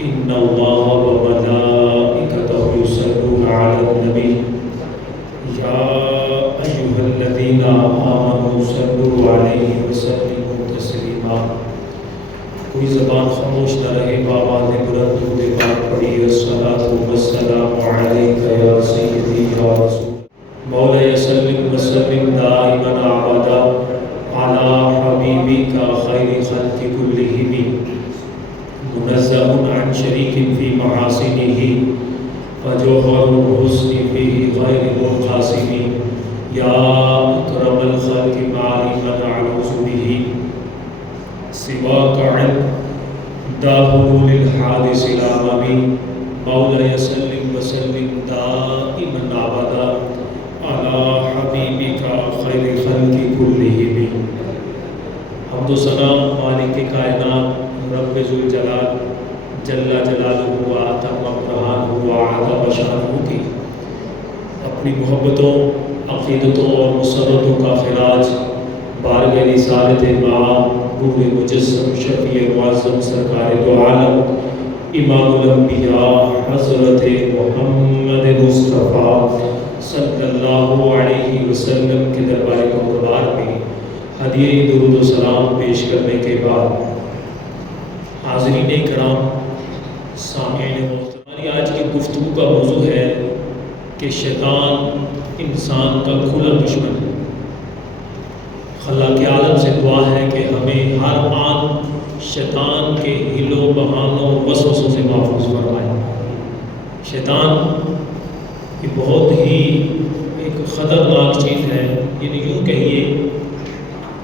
إن الله وملائكته يصلون على النبي يا أيها الذين آمنوا صلوا عليه وسلموا تسليما۔ کوئی زبان خاموش نہ رہے، بآواز بلند درود پاک پڑھیے۔ الصلاۃ والسلام علیک یا سیدی یا رسول مولا سلم وسلم دائما ابدا علی حبیبک خیر خلق کلہم منزہ عن شریک فی محاسنہ فجوہر الحسن فیہ غیر منقسم یا اکرم الخلق معلما نعوذ بہ سواک عند حلول الحادث العمم مولا سلم وسلم دائما ابدا علی حبیبک خیر خلق کلہم۔ حمد و ثنا مالک کائنات رب ذوالجلال جل جلالہ و اتم برہانہ و اعظم شانہ کی اپنی محبتوں، عقیدتوں اور مسرتوں کا خراج بارگاہ رسالت محبوب مجسم شفیع معظم سرکار دو عالم امام الانبیاء حضرت محمد مصطفیٰ صلی اللہ علیہ وسلم کے دربار قربان میں ہدیہ درود و سلام پیش کرنے کے بعد، حاضرین کرام، سامعین محترم، ہماری آج کی گفتگو کا موضوع ہے کہ شیطان انسان کا کھلا دشمن ہے۔ خلاق عالم سے دعا ہے کہ ہمیں ہر آن شیطان کے ہیلوں بہانوں اور وسوسوں سے محفوظ فرمائے۔ شیطان یہ بہت ہی ایک خطرناک چیز ہے، یعنی یوں کہیے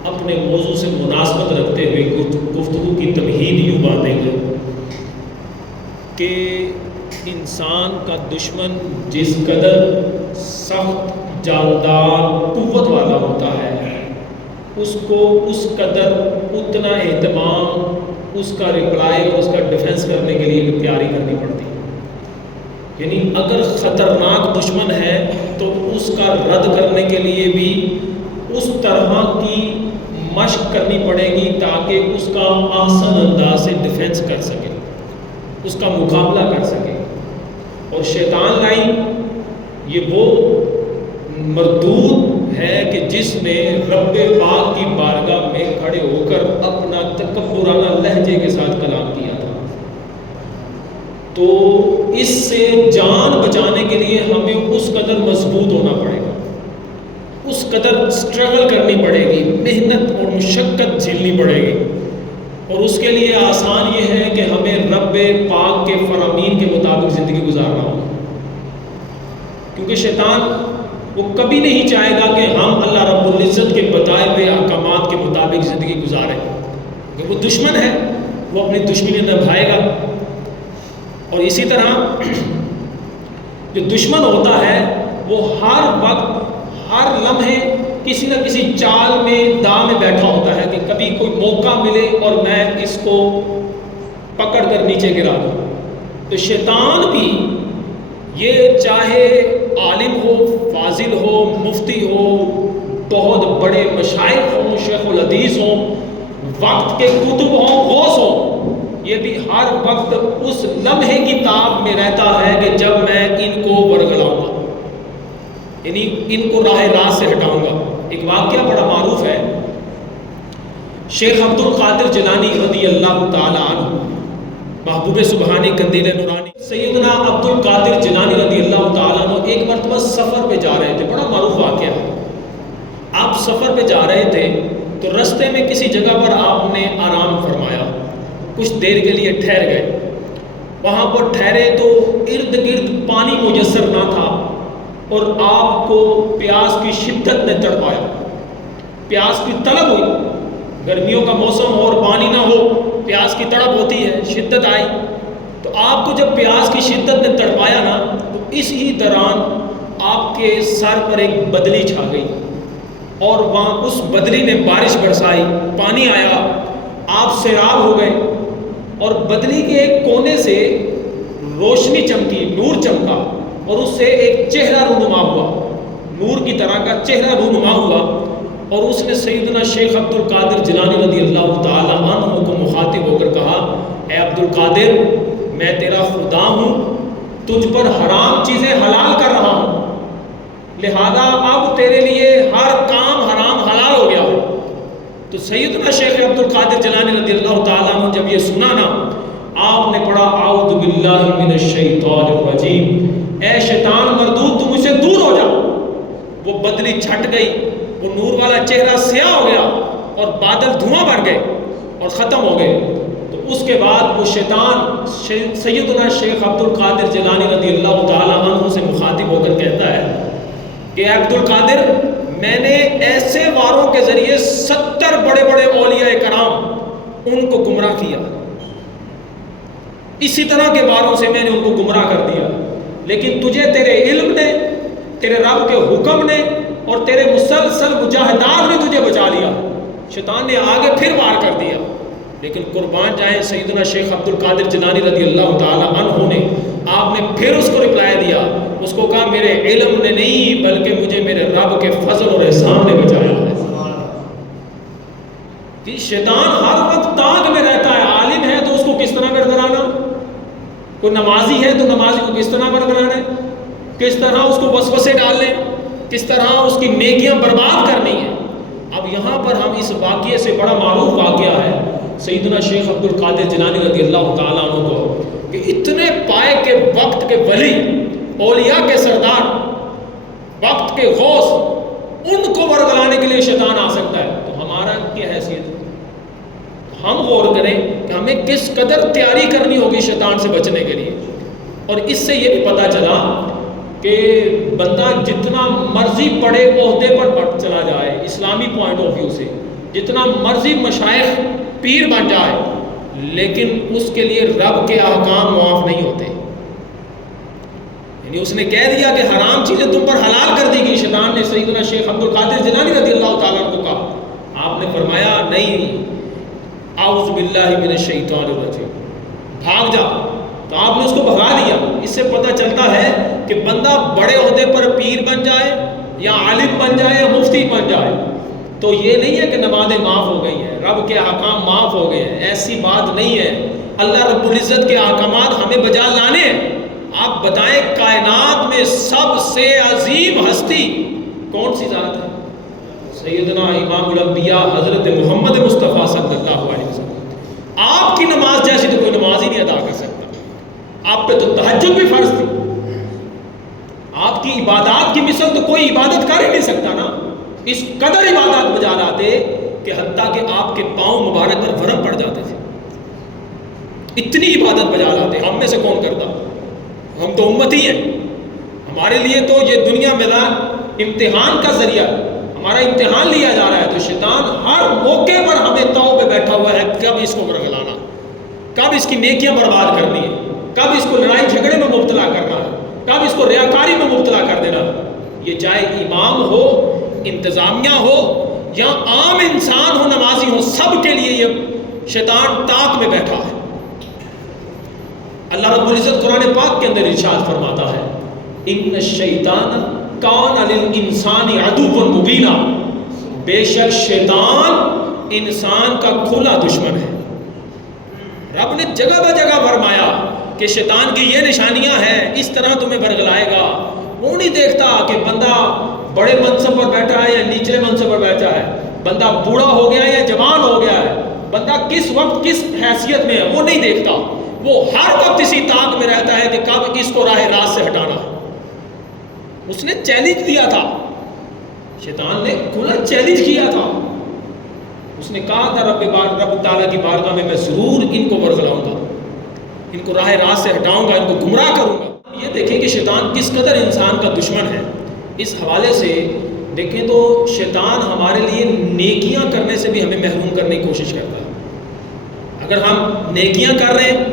اپنے موضوع سے مناسبت رکھتے ہوئے گفتگو کی تمہید یوں باتیں گے کہ انسان کا دشمن جس قدر سخت جاندار قوت والا ہوتا ہے، اس کو اس قدر اتنا اہتمام اس کا رپلائی اور اس کا ڈیفنس کرنے کے لیے تیاری کرنی پڑتی ہے۔ یعنی اگر خطرناک دشمن ہے تو اس کا رد کرنے کے لیے بھی اس طرح کی مشق کرنی پڑے گی تاکہ اس کا آسان انداز سے ڈیفنس کر سکے، اس کا مقابلہ کر سکے۔ اور شیطان لائن یہ وہ مردود ہے کہ جس نے رب پاک کی بارگاہ میں کھڑے ہو کر اپنا تکبرانہ لہجے کے ساتھ کلام کیا تھا۔ تو اس سے جان بچانے کے لیے ہمیں اس قدر مضبوط ہونا پڑے گا، اس قدر سٹرگل کرنی پڑے گی، محنت اور مشقت جھیلنی پڑے گی۔ اور اس کے لیے آسان یہ ہے کہ ہمیں رب پاک کے فرامین کے مطابق زندگی گزارنا ہوگا، کیونکہ شیطان وہ کبھی نہیں چاہے گا کہ ہم اللہ رب العزت کے بتائے ہوئے احکامات کے مطابق زندگی گزاریں۔ کہ وہ دشمن ہے، وہ اپنی دشمنی نبھائے گا۔ اور اسی طرح جو دشمن ہوتا ہے وہ ہر وقت ہر لمحے کسی نہ کسی چال میں داں میں بیٹھا ہوتا ہے کہ کبھی کوئی موقع ملے اور میں اس کو پکڑ کر نیچے گرا دوں۔ تو شیطان بھی یہ چاہے عالم ہو، فاضل ہو، مفتی ہو، بہت بڑے مشائخ ہوں، شیخ الحدیث ہوں، وقت کے کتب ہوں، غوث ہوں، یہ بھی ہر وقت اس لمحے کی تاب میں رہتا ہے کہ جب میں ان کو ورگلاؤں گا، یعنی ان کو راہ راست سے ہٹاؤں گا۔ ایک واقعہ بڑا معروف ہے، شیخ عبد القادر جیلانی رضی اللہ تعالی عنہ، محبوب سبحانی قندیل نورانی، سیدنا عبد القادر جیلانی رضی اللہ تعالیٰ عنہ ایک مرتبہ سفر پہ جا رہے تھے۔ بڑا معروف واقعہ ہے۔ آپ سفر پہ جا رہے تھے تو رستے میں کسی جگہ پر آپ نے آرام فرمایا، کچھ دیر کے لیے ٹھہر گئے۔ وہاں پر ٹھہرے تو ارد گرد پانی میسر نہ تھا اور آپ کو پیاس کی شدت نے تڑپایا، پیاس کی طلب ہوئی۔ گرمیوں کا موسم ہو اور پانی نہ ہو، پیاس کی تڑپ ہوتی ہے، شدت آئی۔ تو آپ کو جب پیاس کی شدت نے تڑپایا نا، تو اس ہی دوران آپ کے سر پر ایک بدلی چھا گئی اور وہاں اس بدلی نے بارش برسائی، پانی آیا، آپ سیراب ہو گئے اور بدلی کے ایک کونے سے روشنی چمکی، نور چمکا اور اس سے ایک چہرہ رونما ہوا، نور کی طرح کا چہرہ رونما ہوا اور اس نے سیدنا شیخ عبد القادر جیلانی رضی اللہ تعالی عنہ کو مخاطب ہو کر کہا، اے عبد القادر، میں تیرا خدا ہوں، تجھ پر حرام چیزیں حلال کر رہا ہوں، لہذا اب تیرے لیے ہر کام حرام حلال ہو گیا ہو۔ تو سیدنا شیخ عبد القادر جیلانی رضی اللہ تعالیٰ عنہ جب یہ سنا نا، آپ نے پڑھا اعوذ باللہ من الشیطان الرجیم، اے شیطان مردود تو مجھ سے دور ہو جا۔ وہ بدلی چھٹ گئی، وہ نور والا چہرہ سیاہ ہو گیا اور بادل دھواں بن گئے اور ختم ہو گئے۔ تو اس کے بعد وہ شیطان سیدنا شیخ عبد القادر جیلانی رضی اللہ تعالیٰ عنہ سے مخاطب ہو کر کہتا ہے کہ عبد القادر، میں نے ایسے واروں کے ذریعے 70 بڑے بڑے اولیاء کرام ان کو گمراہ کیا، اسی طرح کے واروں سے میں نے ان کو گمراہ کر دیا، لیکن تجھے تیرے علم نے، تیرے رب کے حکم نے اور تیرے مسلسل مجاہدات نے تجھے بچا لیا۔ شیطان نے آگے پھر وار کر دیا، لیکن قربان جائیں سیدنا شیخ عبد القادر جیلانی رضی اللہ تعالیٰ عنہ نے، آپ نے پھر اس کو رپلائی دیا، اس کو کہا میرے علم نے نہیں بلکہ مجھے میرے رب کے فضل اور احسان نے بچایا ہے۔ کہ شیطان ہر وقت تاک میں رہتا ہے، عالم ہے تو اس کو کس طرح برگلانا، کوئی نمازی ہے تو نمازی کو کس طرح برگلانا ہے، کس طرح اس کو وسوسے ڈالنے، کس طرح اس کی نیکیاں برباد کرنی ہے۔ اب یہاں پر ہم اس واقعے سے، بڑا معروف واقعہ ہے سیدنا شیخ عبد القادر جیلانی رضی اللہ تعالیٰ عنہ کو، کہ اتنے پائے کے وقت کے ولی، اولیاء کے سردار، وقت کے غوث، ان کو ورگلانے کے لیے شیطان آ سکتا ہے، تو ہمارا کیا حیثیت؟ ہم غور کریں کہ ہمیں کس قدر تیاری کرنی ہوگی شیطان سے بچنے کے لیے۔ اور اس سے یہ بھی پتہ چلا کہ بندہ جتنا مرضی بڑے عہدے پر بڑھ چلا جائے، اسلامی پوائنٹ آف ویو سے جتنا مرضی مشائخ پیر بن جائے، لیکن اس کے لیے رب کے احکام معاف نہیں ہوتے۔ یعنی اس نے کہہ دیا کہ حرام چیزیں تم پر حلال کر دی گئی، شیطان نے سیدنا شیخ عبد القادر جیلانی رضی اللہ تعالیٰ عنہ کو کہا، آپ نے فرمایا نہیں، اعوذ باللہ من الشیطان الرجیم، بھاگ جا۔ تو آپ نے اس کو بھگا دیا۔ اس سے پتہ چلتا ہے کہ بندہ بڑے عہدے پر پیر بن جائے یا عالم بن جائے یا مفتی بن جائے تو یہ نہیں ہے کہ نمازیں معاف ہو گئی ہیں، رب کے احکام معاف ہو گئے ہیں، ایسی بات نہیں ہے۔ اللہ رب العزت کے احکامات ہمیں بجا لانے ہیں۔ آپ بتائیں کائنات میں سب سے عظیم ہستی کون سی ذات ہے؟ سیدنا امام الانبیاء حضرت محمد مصطفیٰ صلی اللہ علیہ وسلم۔ آپ کی نماز جیسی تو کوئی نماز ہی نہیں ادا کر سکتا۔ آپ پہ تو تہجد بھی فرض تھی، آپ کی عبادات کی مثل تو کوئی عبادت کر ہی نہیں سکتا نا۔ اس قدر عبادات بجا لاتے کہ حتیٰ کہ آپ کے پاؤں مبارک پر ورم پڑ جاتے تھے، اتنی عبادت بجا لاتے۔ ہم میں سے کون کرتا؟ ہم تو امتی ہیں، ہمارے لیے تو یہ دنیا میدان امتحان کا ذریعہ، ہمارا امتحان لیا جا رہا ہے۔ تو شیطان ہر موقع پر ہمیں تو پہ بیٹھا ہوا ہے، کب اس کو برگلانا، کب اس کی نیکیاں برباد کرنی ہے، کب اس کو لڑائی جھگڑے میں مبتلا کرنا ہے، کب اس کو ریاکاری میں مبتلا کر دینا۔ یہ چاہے امام ہو، انتظامیہ ہو یا عام انسان ہو، نمازی ہو، سب کے لیے یہ شیطان طاق میں بیٹھا ہے۔ اللہ رب العزت قرآن پاک کے اندر ارشاد فرماتا ہے، ان الشیطان کان للانسان عدوا مبینا، بے شک شیطان انسان کا کھلا دشمن ہے۔ رب نے جگہ بہ جگہ فرمایا کہ شیطان کی یہ نشانیاں ہیں، اس طرح تمہیں برگلائے گا۔ وہ نہیں دیکھتا کہ بندہ بڑے منصب پر بیٹھا ہے یا نچلے منصب پر بیٹھا ہے، بندہ بوڑھا ہو گیا ہے یا جوان ہو گیا ہے، بندہ کس وقت کس حیثیت میں ہے، وہ نہیں دیکھتا۔ وہ ہر وقت اسی طاق میں رہتا ہے کہ کب اس کو راہ راست سے ہٹانا ہے۔ اس نے چیلنج دیا تھا، شیطان نے کھلا چیلنج کیا تھا۔ اس نے کہا تھا رب تعالیٰ کی بارگاہ میں ضرور ان کو برگلاؤں گا، ان کو راہ راست سے ہٹاؤں گا، ان کو گمراہ کروں گا۔ یہ دیکھیں کہ شیطان کس قدر انسان کا دشمن ہے۔ اس حوالے سے دیکھیں تو شیطان ہمارے لیے نیکیاں کرنے سے بھی ہمیں محروم کرنے کی کوشش کرتا ہے۔ اگر ہم نیکیاں کر رہے ہیں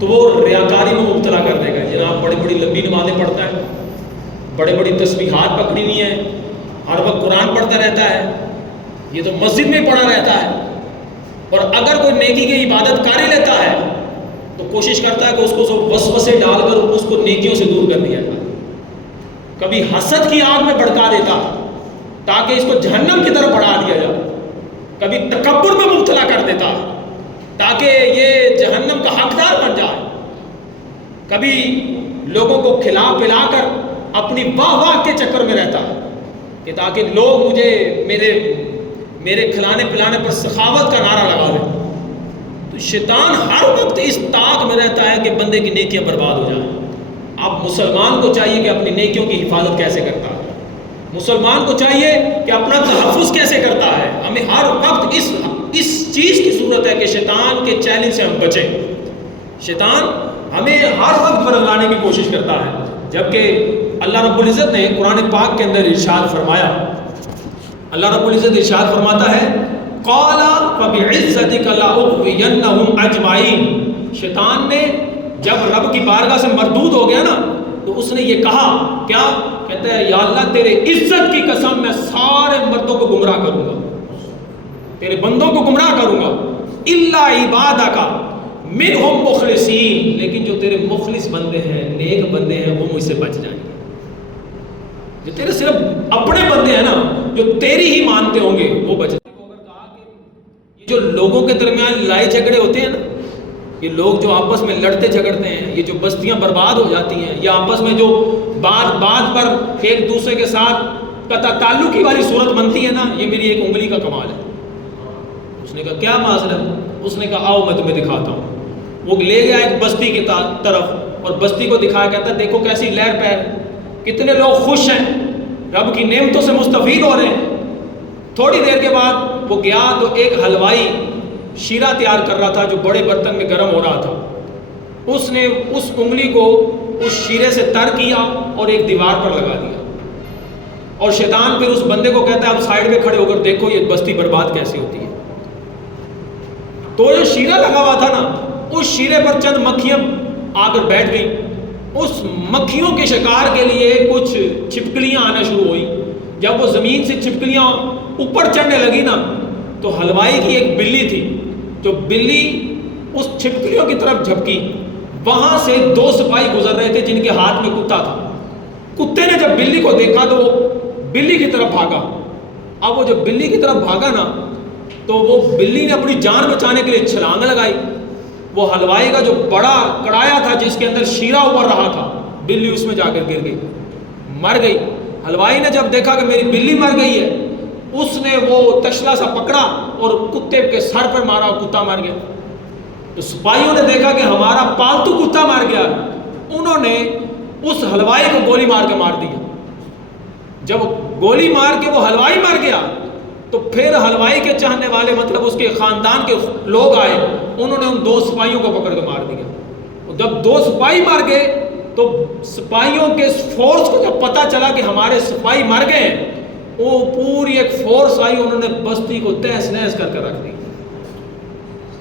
تو وہ ریاکاری میں مبتلا کر دے گا۔ جناب بڑی بڑی لمبی نمازیں پڑھتا ہے، بڑے بڑی تسبیحات پکڑی ہوئی ہیں، ہر وقت قرآن پڑھتا رہتا ہے، یہ تو مسجد میں پڑھا رہتا ہے، اور اگر کوئی نیکی کی عبادت کر ہی لیتا ہے تو کوشش کرتا ہے کہ اس کو وسوسے ڈال کر اس کو نیکیوں سے دور کر دیا جائے۔ کبھی حسد کی آگ میں بھڑکا دیتا تاکہ اس کو جہنم کی طرف بڑھا دیا جائے، کبھی تکبر میں مبتلا کر دیتا تاکہ یہ جہنم کا حقدار بن جائے۔ کبھی لوگوں کو کھلا پلا کر اپنی واہ واہ کے چکر میں رہتا ہے کہ تاکہ لوگ مجھے میرے کھلانے پلانے پر سخاوت کا نعرہ لگا دیں. تو شیطان ہر وقت اس طاق میں رہتا ہے کہ بندے کی نیکیاں برباد ہو جائیں. اب مسلمان کو چاہیے کہ اپنی نیکیوں کی حفاظت کیسے کرتا ہے, مسلمان کو چاہیے کہ اپنا تحفظ کیسے کرتا ہے. ہمیں ہر وقت اس چیز کی ضرورت ہے کہ شیطان کے چیلنج سے ہم بچیں. شیطان ہمیں ہر وقت برگلانے کی کوشش کرتا ہے, جبکہ اللہ رب العزت نے قرآن پاک کے اندر ارشاد فرمایا, اللہ رب العزت ارشاد فرماتا ہے قَالَ فَبِعِزَّتِكَ لَأُغْوِيَنَّهُمْ أَجْمَعِينَ. شیطان نے جب رب کی بارگاہ سے مردود ہو گیا نا تو اس نے یہ کہا, کیا کہتا ہے, یا اللہ تیرے عزت کی قسم میں سارے مردوں کو گمراہ کروں گا, تیرے بندوں کو گمراہ کروں گا, اِلَّا عِبَادَكَ مِنْهُمْ مُخْلِصِينَ, لیکن جو تیرے مخلص بندے ہیں, نیک بندے ہیں, وہ مجھ سے بچ جائیں گے. جو تیرے صرف اپنے بندے ہیں نا, جو تیری ہی مانتے ہوں گے, وہ بچ جائیں گے. یہ جو لوگوں کے درمیان لڑائی جھگڑے ہوتے ہیں نا, یہ لوگ جو آپس میں لڑتے جھگڑتے ہیں, یہ جو بستیاں برباد ہو جاتی ہیں, یا آپس میں جو بات پر ایک دوسرے کے ساتھ قطع تعلقی والی صورت بنتی ہے نا, یہ میری ایک انگلی کا کمال ہے. اس نے کہا کیا معذرت؟ اس نے کہا آؤ میں تمہیں دکھاتا ہوں. وہ لے گیا ایک بستی کی طرف اور بستی کو دکھایا, کہتا دیکھو کیسی لہر پیر, کتنے لوگ خوش ہیں, رب کی نعمتوں سے مستفید ہو رہے ہیں. تھوڑی دیر کے بعد وہ گیا تو ایک حلوائی شیرہ تیار کر رہا تھا جو بڑے برتن میں گرم ہو رہا تھا. اس نے اس انگلی کو اس شیرے سے تر کیا اور ایک دیوار پر لگا دیا, اور شیطان پھر اس بندے کو کہتا ہے اب سائیڈ میں کھڑے ہو کر دیکھو یہ بستی برباد کیسے ہوتی ہے. تو جو شیرہ لگا ہوا تھا نا, اس شیرے پر چند مکھیاں آ کر بیٹھ گئیں. اس مکھیوں کے شکار کے لیے کچھ چھپکلیاں آنا شروع ہوئی. جب وہ زمین سے چھپکلیاں اوپر چڑھنے لگی نا, تو حلوائی کی ایک بلی تھی, جو بلی اس چھپکلیوں کی طرف جھپکی. وہاں سے 2 سپاہی گزر رہے تھے جن کے ہاتھ میں کتا تھا. کتے نے جب بلی کو دیکھا تو وہ بلی کی طرف بھاگا. اب وہ جب بلی کی طرف بھاگا نا, تو وہ بلی نے اپنی جان بچانے کے لیے چھلانگ لگائی. وہ حلوائی کا جو بڑا کڑایا تھا جس کے اندر شیرہ ابل رہا تھا, بلی اس میں جا کر گر گئی, مر گئی. حلوائی نے جب دیکھا کہ میری بلی مر گئی ہے, اس نے وہ تشلا سا پکڑا اور کتے کے سر پر مارا اور کتا مر گیا. تو سپاہیوں نے دیکھا کہ ہمارا پالتو کتا مار گیا, انہوں نے اس حلوائی کو گولی مار کے مار دیا. جب گولی مار کے وہ حلوائی مر گیا تو پھر حلوائی کے چاہنے والے, مطلب اس کے خاندان کے لوگ آئے, انہوں نے ان 2 سپاہیوں کو پکڑ کے مار دیا. جب 2 سپاہی مر گئے تو سپاہیوں کے فورس کو جب پتہ چلا کہ ہمارے سپاہی مر گئے, وہ پوری ایک فورس آئی, انہوں نے بستی کو تہس نہس کر کے رکھ دی.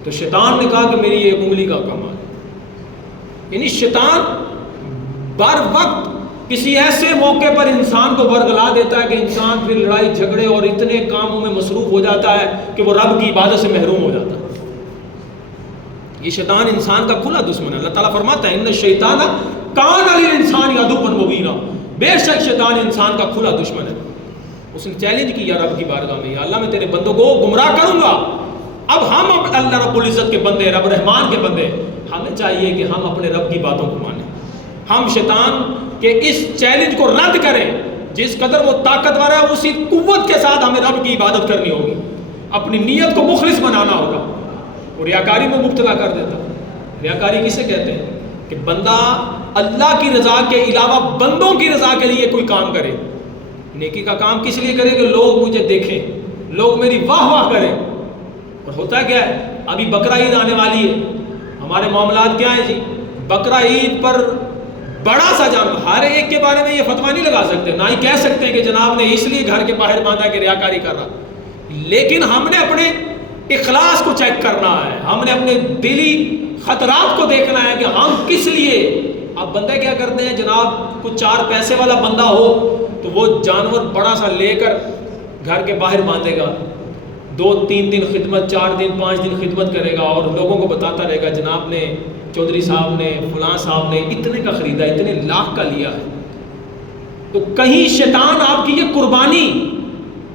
تو شیطان نے کہا کہ میری یہ انگلی کا کمال. یعنی شیطان بر وقت کسی ایسے موقع پر انسان کو برگلا دیتا ہے کہ انسان پھر لڑائی جھگڑے اور اتنے کاموں میں مصروف ہو جاتا ہے کہ وہ رب کی عبادت سے محروم ہو جاتا ہے. یہ شیطان انسان کا کھلا دشمن ہے. اللہ تعالیٰ فرماتا ہے ان الشیطان کان للانسان عدوا مبینا, بے شک شیطان انسان کا کھلا دشمن ہے. اس نے چیلنج کیا رب کی بارگاہ میں, یا اللہ میں تیرے بندوں کو گمراہ کروں گا. اب ہم اللہ رب العزت کے بندے, رب رحمان کے بندے, ہمیں چاہیے کہ ہم اپنے رب کی باتوں کو مانیں. ہم شیطان کہ اس چیلنج کو رد کریں. جس قدر وہ طاقتور ہے اسی قوت کے ساتھ ہمیں رب کی عبادت کرنی ہوگی, اپنی نیت کو مخلص بنانا ہوگا. اور ریاکاری میں مبتلا کر دیتا. ریاکاری کسے کہتے ہیں؟ کہ بندہ اللہ کی رضا کے علاوہ بندوں کی رضا کے لیے کوئی کام کرے. نیکی کا کام کس لیے کرے کہ لوگ مجھے دیکھیں, لوگ میری واہ واہ کریں. اور ہوتا کیا ہے, ابھی بقرہ عید آنے والی ہے, ہمارے معاملات کیا ہیں جی, بقرہ عید پر بڑا سا جانور, ہر ایک کے بارے میں یہ فتویٰ نہیں لگا سکتے, نہ ہی کہہ سکتے ہیں کہ جناب نے اس لیے گھر کے باہر باندھا کہ ریاکاری کر رہا. لیکن ہم نے اپنے اخلاص کو چیک کرنا ہے, ہم نے اپنے دلی خطرات کو دیکھنا ہے کہ ہم کس لیے. اب بندے کیا کرتے ہیں جناب, کچھ 4 پیسے والا بندہ ہو تو وہ جانور بڑا سا لے کر گھر کے باہر باندھے گا, 2-3 دن خدمت, 4 دن 5 دن خدمت کرے گا اور لوگوں کو بتاتا رہے گا جناب نے, چودھری صاحب نے, فلاں صاحب نے اتنے کا خریدا, اتنے لاکھ کا لیا ہے. تو کہیں شیطان آپ کی یہ قربانی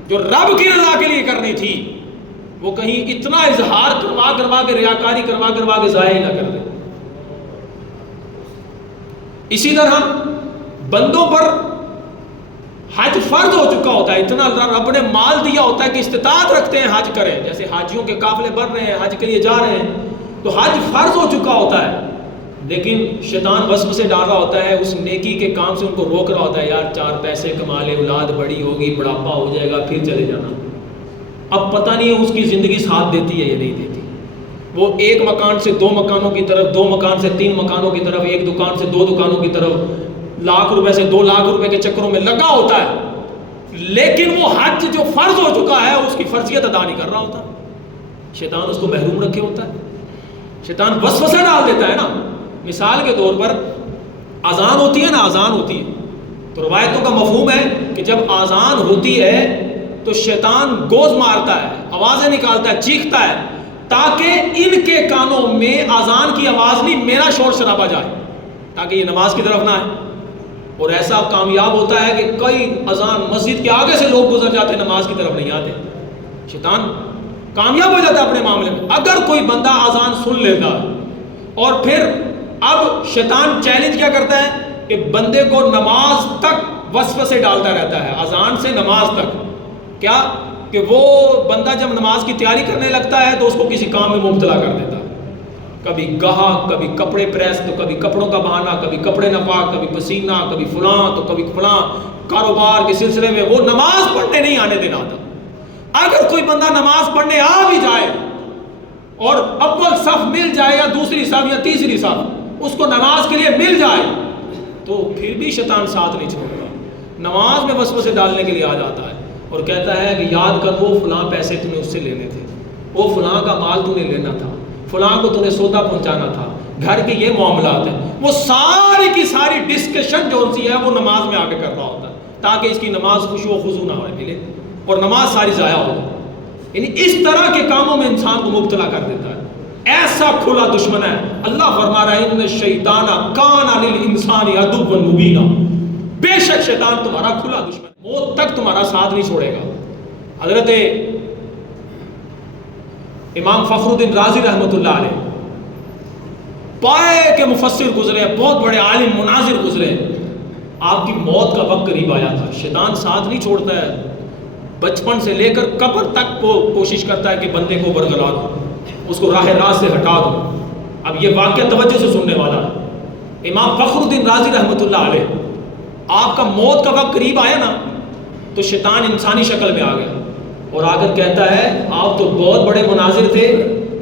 جو رب کی رضا کے لیے کرنی تھی, وہ کہیں اتنا اظہار کروا کے ریاکاری کروا کے ضائع نہ کر دے. اسی طرح بندوں پر حج فرض ہو چکا ہوتا ہے، اتنا رب نے مال دیا ہوتا ہے کہ استطاعت رکھتے ہیں حج کریں، جیسے حاجیوں کے قافلے بڑھ رہے ہیں، حج کے لیے جا رہے ہیں، تو حج فرض ہو چکا ہوتا ہے، لیکن شیطان وسوسے ڈال رہا ہوتا ہے، اس نیکی کے کام سے ان کو روک رہا ہوتا ہے، یار 4 پیسے کما لے، اولاد بڑی ہوگی، بڑھاپا ہو جائے گا، پھر چلے جانا۔ اب پتہ نہیں اس کی زندگی ساتھ دیتی ہے یا نہیں دیتی، وہ ایک مکان سے 2 مکانوں کی طرف، 2 مکان سے 3 مکانوں کی طرف، ایک دکان سے 2 دکانوں کی طرف، لاکھ روپے سے 2 لاکھ روپے کے چکروں میں لگا ہوتا ہے، لیکن وہ حج جو فرض ہو چکا ہے اس کی فرضیت ادا نہیں کر رہا ہوتا۔ شیطان اس کو محروم رکھے ہوتا ہے، شیطان وسوسہ ڈال دیتا ہے نا۔ مثال کے طور پر اذان ہوتی ہے نا، اذان ہوتی ہے تو روایتوں کا مفہوم ہے کہ جب اذان ہوتی ہے تو شیطان گوز مارتا ہے، آوازیں نکالتا ہے، چیختا ہے، تاکہ ان کے کانوں میں اذان کی آواز نہیں، میرا شور شرابہ جائے، تاکہ یہ نماز کی طرف نہ آئے۔ اور ایسا کامیاب ہوتا ہے کہ کئی اذان مسجد کے آگے سے لوگ گزر جاتے، نماز کی طرف نہیں آتے۔ شیطان کامیاب ہو جاتا ہے اپنے معاملے میں۔ اگر کوئی بندہ اذان سن لیتا اور پھر اب شیطان چیلنج کیا کرتا ہے کہ بندے کو نماز تک وسوسے ڈالتا رہتا ہے، اذان سے نماز تک، کیا کہ وہ بندہ جب نماز کی تیاری کرنے لگتا ہے تو اس کو کسی کام میں مبتلا کر دیتا ہے، کبھی گاہک، کبھی کپڑے پریس، تو کبھی کپڑوں کا بہانہ، کبھی کپڑے نپاک، کبھی پسینہ، کبھی فلاں، تو کبھی فلاں، کاروبار کے سلسلے میں وہ نماز پڑھنے نہیں آنے دینا تھا۔ اگر کوئی بندہ نماز پڑھنے آ بھی جائے اور اول صف مل جائے یا دوسری صف یا تیسری صف اس کو نماز کے لیے مل جائے تو پھر بھی شیطان ساتھ نہیں چھوڑتا، نماز میں وسوسے ڈالنے کے لیے آ جاتا ہے اور کہتا ہے کہ یاد کر وہ فلاں پیسے تمہیں اس سے لینے تھے، وہ فلاں کا مال تمہیں لینا تھا، فلاں کو تمہیں سودا پہنچانا تھا، گھر کے یہ معاملات ہیں، وہ ساری کی ساری ڈسکشن جو سی ہے وہ نماز میں آ کے کر رہا ہوتا ہے تاکہ اس کی نماز خشوع و خضوع نہ ملے اور نماز ساری ضائع ہو جائے۔ یعنی اس طرح کے کاموں میں انسان کو مبتلا کر دیتا ہے، ایسا کھلا دشمن ہے۔ اللہ فرما رہا ہے ان الشیطان کان للانسان عدوا مبینا، بے شک شیطان تمہارا کھلا دشمن ہے، موت تک تمہارا ساتھ نہیں چھوڑے گا۔ حضرت امام فخر الدین رازی رحمۃ اللہ علیہ پائے کے مفسر گزرے، بہت بڑے عالم مناظر گزرے، آپ کی موت کا وقت قریب آیا تھا، شیطان ساتھ نہیں چھوڑتا ہے، بچپن سے لے کر قبر تک وہ کوشش کرتا ہے کہ بندے کو برگلا دو، اس کو راہ راست سے ہٹا دو۔ اب یہ واقعہ توجہ سے سننے والا ہے، امام فخر الدین رازی رحمۃ اللہ علیہ آپ کا موت کا وقت قریب آیا نا تو شیطان انسانی شکل میں آ گیا اور آ کر کہتا ہے آپ تو بہت بڑے مناظر تھے،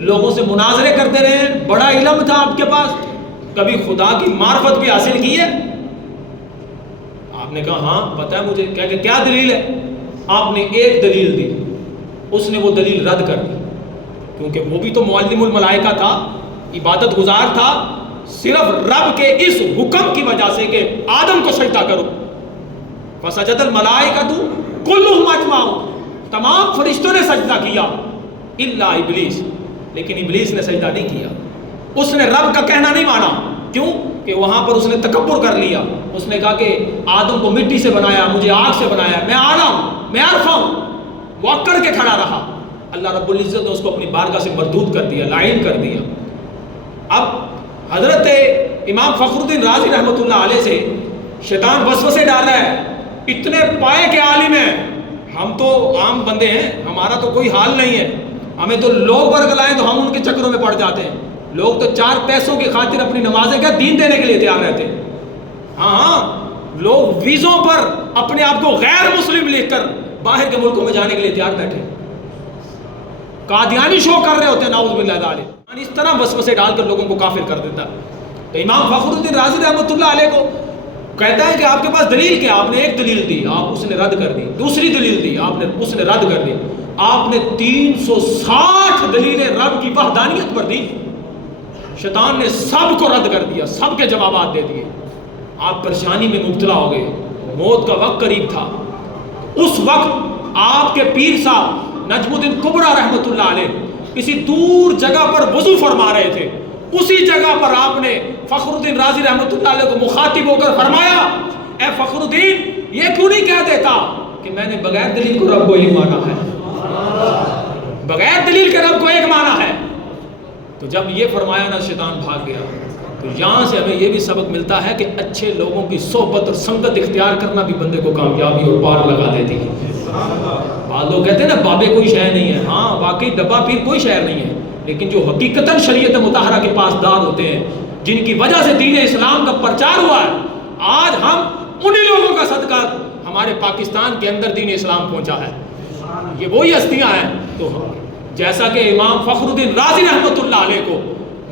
لوگوں سے مناظرے کرتے رہے، بڑا علم تھا آپ کے پاس، کبھی خدا کی معرفت بھی حاصل کی ہے؟ آپ نے کہا ہاں پتہ ہے مجھے۔ کہ کیا دلیل ہے؟ آپ نے ایک دلیل دی، اس نے وہ دلیل رد کر دی، کیونکہ وہ بھی تو معلم الملائکہ تھا، عبادت گزار تھا، صرف رب کے اس حکم کی وجہ سے کہ آدم کو سجدہ کرو، فسجد الملائکۃ کلھم اجمعون، تمام فرشتوں نے سجدہ کیا الا ابلیس، لیکن ابلیس نے سجدہ نہیں کیا، اس نے رب کا کہنا نہیں مانا۔ کیوں؟ کہ وہاں پر اس نے تکبر کر لیا، اس نے کہا کہ آدم کو مٹی سے بنایا، مجھے آگ سے بنایا، میں اعلیٰ ہوں، میں عرفہ ہوں، وہ اکڑ کے کھڑا رہا۔ اللہ رب العزت نے اس کو اپنی بارگاہ سے مردود کر دیا، لائن کر دیا۔ اب حضرت امام فخر الدین رازی رحمۃ اللہ علیہ سے شیطان وسوسے ڈال رہا ہے، اتنے پائے کے عالم ہیں، ہم تو عام بندے ہیں، ہمارا تو کوئی حال نہیں ہے، ہمیں تو لوگ برگلائیں تو ہم ان کے چکروں میں پڑ جاتے ہیں، لوگ تو 4 پیسوں کی خاطر اپنی نمازیں کیا دین دینے کے لیے تیار رہتے ہیں۔ ہاں لوگ ویزوں پر اپنے آپ کو غیر مسلم لکھ کر باہر کے ملکوں میں جانے کے لیے تیار بیٹھے، قادیانی شو کر رہے ہوتے ہیں، نعوذ باللہ تعالی۔ اس طرح وسوسے ڈال کر لوگوں کو کافر کر دیتا ہے۔ تو امام فخر الدین رازی رحمۃ اللہ علیہ کو کہتا ہے کہ آپ کے پاس دلیل کیا؟ آپ نے ایک دلیل دی، آپ اس نے رد کر دی، دوسری دلیل دی، آپ نے اس نے رد کر دی، آپ نے 360 دلیلیں رب کی وحدانیت پر دی، شیطان نے سب کو رد کر دیا، سب کے جوابات دے دیے، آپ پریشانی میں مبتلا ہو گئے، موت کا وقت قریب تھا۔ اس وقت آپ کے پیر صاحب نجم الدین کبریٰ رحمۃ اللہ علیہ کسی دور جگہ پر وضو فرما رہے تھے، اسی جگہ پر آپ نے فخر الدین رازی رحمۃ اللہ علیہ کو مخاطب ہو کر فرمایا، اے فخر الدین یہ کیوں نہیں کہہ دیتا کہ میں نے بغیر دلیل کو رب کو ایک مانا ہے، بغیر دلیل کے رب کو ایک مانا ہے۔ تو جب یہ فرمایا نا شیطان بھاگ گیا، تو یہاں سے ہمیں یہ بھی سبق ملتا ہے کہ اچھے لوگوں کی صحبت اور سنگت اختیار کرنا بھی بندے کو کامیابی اور پار لگا دیتی ہے. بعض لوگ کہتے ہیں نا بابے کوئی شہر نہیں ہے. ہاں واقعی ڈبہ پیر کوئی شہر نہیں ہے، لیکن جو حقیقتاً شریعت مطہرہ کے پاسدار ہوتے ہیں، جن کی وجہ سے دین اسلام کا پرچار ہوا ہے، آج ہم انہی لوگوں کا صدقہ ہمارے پاکستان کے اندر دین اسلام پہنچا ہے. یہ وہی ہستیاں ہیں. تو جیسا کہ امام فخر الدین رازی رحمۃ اللہ علیہ کو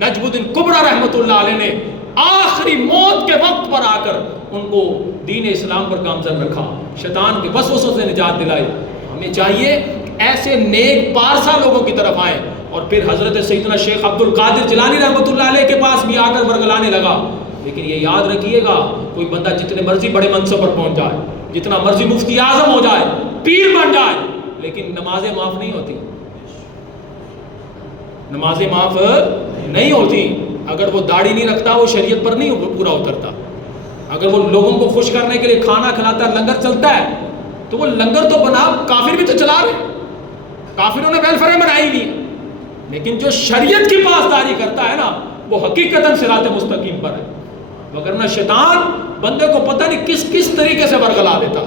نجم الدین کبریٰ رحمۃ اللہ علیہ نے آخری موت کے وقت پر آ کر ان کو دین اسلام پر گامزن رکھا، شیطان کے وسوسوں سے نجات دلائی. ہمیں چاہیے ایسے نیک پارسا لوگوں کی طرف آئیں. اور پھر حضرت سیدنا شیخ عبد القادر جیلانی رحمۃ اللہ علیہ کے پاس بھی آ کر ورگلانے لگا. لیکن یہ یاد رکھیے گا، کوئی بندہ جتنے مرضی بڑے منصب پر پہنچ جائے، جتنا مرضی مفتی اعظم ہو جائے، پیر بن جائے، لیکن نمازیں معاف نہیں ہوتی. نمازیں معاف نہیں ہوتی. اگر وہ داڑھی نہیں رکھتا، وہ شریعت پر نہیں پورا اترتا. اگر وہ لوگوں کو خوش کرنے کے لیے کھانا کھلاتا ہے، لنگر چلتا ہے، تو وہ لنگر تو بنا، کافر بھی تو چلا رہے. کافروں نے ویلفیئر بنائی نہیں. لیکن جو شریعت کی پاسداری کرتا ہے نا، وہ حقیقتاً صراط مستقیم پر ہے. وگرنہ شیطان بندے کو پتہ نہیں کس کس طریقے سے ورگلا دیتا.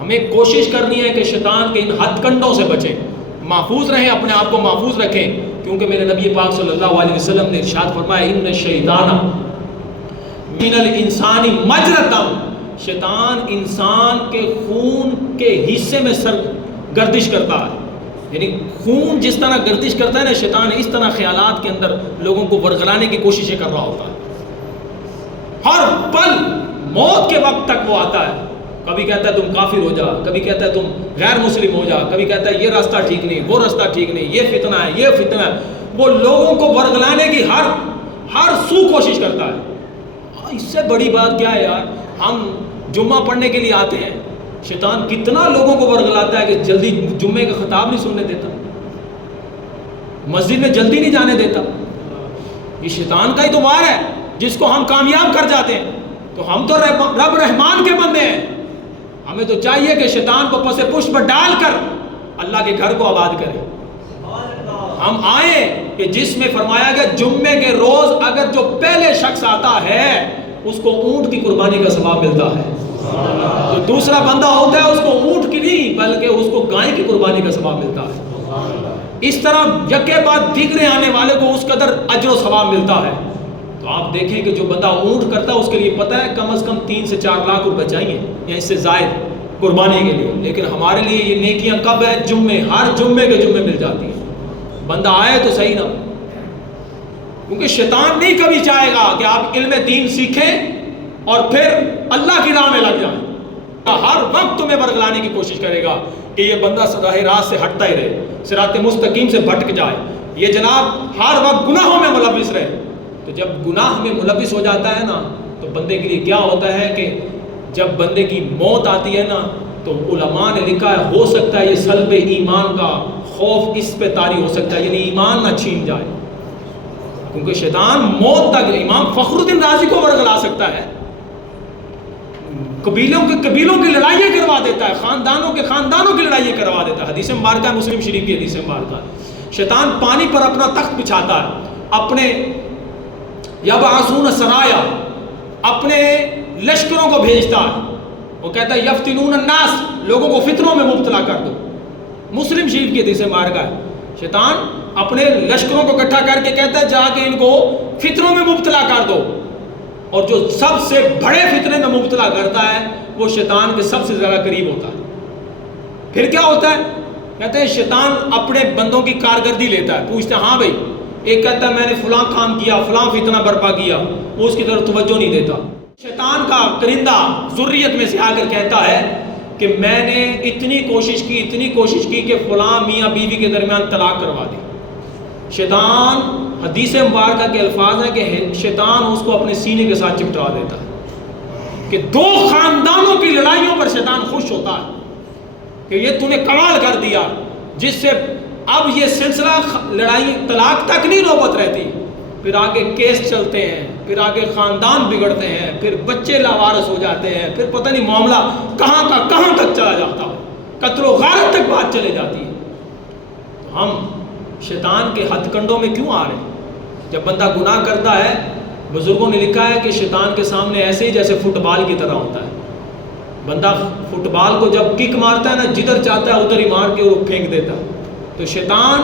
ہمیں کوشش کرنی ہے کہ شیطان کے ان ہتھ کنڈوں سے بچیں، محفوظ رہیں، اپنے آپ کو محفوظ رکھیں. کیونکہ میرے نبی پاک صلی اللہ علیہ وسلم نے ارشاد فرمایا، ان الشیطان من الانسان مجرتم، شیطان انسان کے خون کے حصے میں سر گردش کرتا ہے. یعنی خون جس طرح گردش کرتا ہے نا شیطان، اس طرح خیالات کے اندر لوگوں کو ورگلانے کی کوششیں کر رہا ہوتا ہے. ہر پل موت کے وقت تک وہ آتا ہے. کبھی کہتا ہے تم کافر ہو جا، کبھی کہتا ہے تم غیر مسلم ہو جا، کبھی کہتا ہے یہ راستہ ٹھیک نہیں، وہ راستہ ٹھیک نہیں، یہ فتنہ ہے، یہ فتنہ ہے. وہ لوگوں کو ورگلانے کی ہر سو کوشش کرتا ہے. اس سے بڑی بات کیا ہے یار؟ ہم جمعہ پڑھنے کے لیے آتے ہیں، شیطان کتنا لوگوں کو ورگلاتا ہے کہ جلدی جمعے کا خطاب نہیں سننے دیتا، مسجد میں جلدی نہیں جانے دیتا. یہ شیطان کا ہی تو وار ہے جس کو ہم کامیاب کر جاتے ہیں. تو ہم تو رب رحمان کے بندے ہیں. ہمیں تو چاہیے کہ شیطان کو پس پشت پر ڈال کر اللہ کے گھر کو آباد کریں. ہم آئیں کہ جس میں فرمایا گیا جمعے کے روز اگر جو پہلے شخص آتا ہے اس کو اونٹ کی قربانی کا ثواب ملتا ہے. جو دوسرا بندہ ہوتا ہے اس کو اونٹ کی نہیں بلکہ اس کو گائے کی قربانی کا ثواب ملتا ہے. اس طرح یکے بعد دیگرے آنے والے کو اس قدر اجر و ثواب ملتا ہے. تو آپ دیکھیں کہ جو بندہ اونٹ کرتا ہے اس کے لیے پتہ ہے کم از کم 3 سے 4 لاکھ روپے چاہیے یا اس سے زائد قربانی کے لیے. لیکن ہمارے لیے یہ نیکیاں کب ہے؟ جمعے، ہر جمعے کے جمعے مل جاتی ہیں. بندہ آئے تو صحیح نا، کیونکہ شیطان نہیں کبھی چاہے گا کہ آپ علم دین سیکھیں اور پھر اللہ کی راہ میں لگ جائیں. ہر وقت تمہیں ورگلانے کی کوشش کرے گا کہ یہ بندہ راہ راست سے ہٹتا ہی رہے، صراط مستقیم سے بھٹک جائے، یہ جناب ہر وقت گناہوں میں ملوث رہے. تو جب گناہ میں ملوث ہو جاتا ہے نا تو بندے کے لیے کیا ہوتا ہے کہ جب بندے کی موت آتی ہے نا تو علماء نے لکھا ہے ہو سکتا ہے یہ سلب ایمان کا خوف اس پہ طاری ہو سکتا ہے، یعنی ایمان نہ چھین جائے. کیونکہ شیطان موت تک امام فخر الدین رازی کو ورگلا سکتا ہے، قبیلوں کی لڑائیاں کروا دیتا ہے، خاندانوں کی لڑائیاں کروا دیتا ہے. حدیث مبارکہ مسلم شریف کی حدیث مبارکہ. شیطان پانی پر اپنا تخت بچھاتا ہے، اپنے یبعثون سرایا، اپنے لشکروں کو بھیجتا ہے. وہ کہتا ہے یفتنون الناس، لوگوں کو فتنوں میں مبتلا کر دو. مسلم شریف کی حدیث مبارکہ ہے. شیطان اپنے لشکروں کو اکٹھا کر کے کہتا ہے جا کے ان کو فتنوں میں مبتلا کر دو. اور جو سب سے بڑے فتنے میں مبتلا کرتا ہے وہ شیطان کے سب سے زیادہ قریب ہوتا ہے. پھر کیا ہوتا ہے؟ کہتے ہیں شیطان اپنے بندوں کی کارکردگی لیتا ہے، پوچھتا ہے ہاں بھائی، ایک کہتا ہے میں نے فلاں کام کیا، فلاں فتنہ برپا کیا، وہ اس کی طرف توجہ نہیں دیتا. شیطان کا کرندہ ذریت میں سے آ کر کہتا ہے کہ میں نے اتنی کوشش کی کہ فلاں میاں بیوی کے درمیان طلاق کروا دی. شیطان حدیث مبارکہ کے الفاظ ہیں کہ شیطان اس کو اپنے سینے کے ساتھ چپٹا دیتا ہے کہ 2 خاندانوں کی لڑائیوں پر شیطان خوش ہوتا ہے کہ یہ تو نے کمال کر دیا، جس سے اب یہ سلسلہ لڑائی طلاق تک نہیں نوبت رہتی، پھر آگے کیس چلتے ہیں، پھر آگے خاندان بگڑتے ہیں، پھر بچے لاوارث ہو جاتے ہیں، پھر پتہ نہیں معاملہ کہاں تک چلا جاتا ہے، قتل و غارت تک بات چلے جاتی ہے. ہم شیطان کے ہتھ کنڈوں میں کیوں آ رہے ہیں؟ جب بندہ گناہ کرتا ہے بزرگوں نے لکھا ہے کہ شیطان کے سامنے ایسے ہی جیسے فٹ بال کی طرح ہوتا ہے. بندہ فٹ بال کو جب کک مارتا ہے نا، جدھر چاہتا ہے ادھر ہی مار کے وہ پھینک دیتا ہے. تو شیطان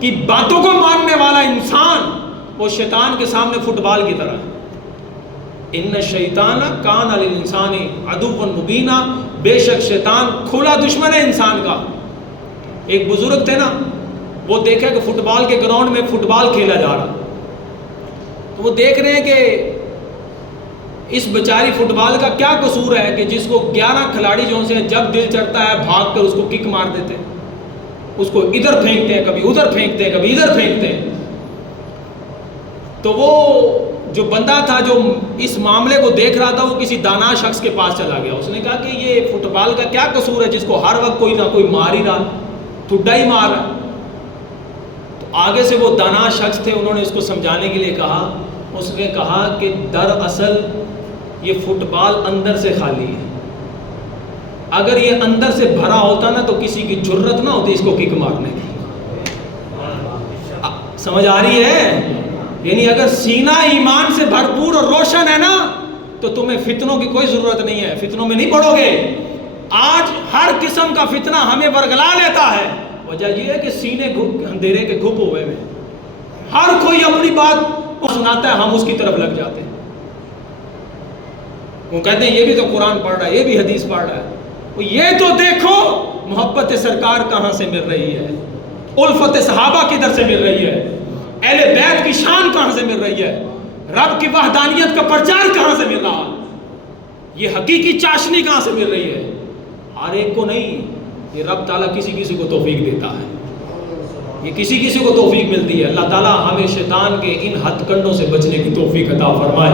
کی باتوں کو ماننے والا انسان وہ شیطان کے سامنے فٹ بال کی طرح ہے. ان الشیطان کان للانسان عدوا مبینا، بے شک شیطان کھلا دشمن ہے انسان کا. ایک بزرگ تھے نا، وہ دیکھا کہ فٹ بال کے گراؤنڈ میں فٹ بال کھیلا جا رہا، تو وہ دیکھ رہے ہیں کہ اس بیچاری فٹ بال کا کیا قصور ہے کہ جس کو 11 کھلاڑی جو سے جب دل چڑھتا ہے بھاگ کر اس کو کک مار دیتے ہیں، اس کو ادھر پھینکتے ہیں، کبھی ادھر پھینکتے ہیں، کبھی ادھر پھینکتے ہیں. تو وہ جو بندہ تھا جو اس معاملے کو دیکھ رہا تھا، وہ کسی دانا شخص کے پاس چلا گیا. اس نے کہا کہ یہ فٹ بال کا کیا قصور ہے جس کو ہر وقت کوئی نہ کوئی مار ہی رہا، ٹھڈا ہی مار رہا. تو آگے سے وہ دانا شخص تھے، انہوں نے اس کو سمجھانے کے لیے کہا. اس نے کہا کہ دراصل یہ فٹ بال اندر سے خالی ہے، اگر یہ اندر سے بھرا ہوتا نا تو کسی کی جرت نہ ہوتی اس کو کک مارنے کی. سمجھ آ رہی ہے؟ یعنی اگر سینہ ایمان سے بھرپور اور روشن ہے نا تو تمہیں فتنوں کی کوئی ضرورت نہیں ہے، فتنوں میں نہیں پڑو گے. آج ہر قسم کا فتنہ ہمیں ورگلا لیتا ہے، وجہ یہ ہے کہ سینے اندھیرے کے گھپ ہوئے میں ہر کوئی اپنی بات سناتا ہے، ہم اس کی طرف لگ جاتے ہیں. وہ کہتے ہیں یہ بھی تو قرآن پڑھ رہا ہے، یہ بھی حدیث پڑھ رہا ہے. یہ تو دیکھو محبت سرکار کہاں سے مل رہی ہے، الفت صحابہ کدھر سے مل رہی ہے، اہل بیت کی شان کہاں سے مل رہی ہے، رب کی وحدانیت کا پرچار کہاں سے مل رہا ہے، یہ حقیقی چاشنی کہاں سے مل رہی ہے. ہر ایک کو نہیں، یہ رب تعالیٰ کسی کسی کو توفیق دیتا ہے، یہ کسی کسی کو توفیق ملتی ہے. اللہ تعالیٰ ہمیں شیطان کے ان ہتھ کنڈوں سے بچنے کی توفیق عطا فرمائے.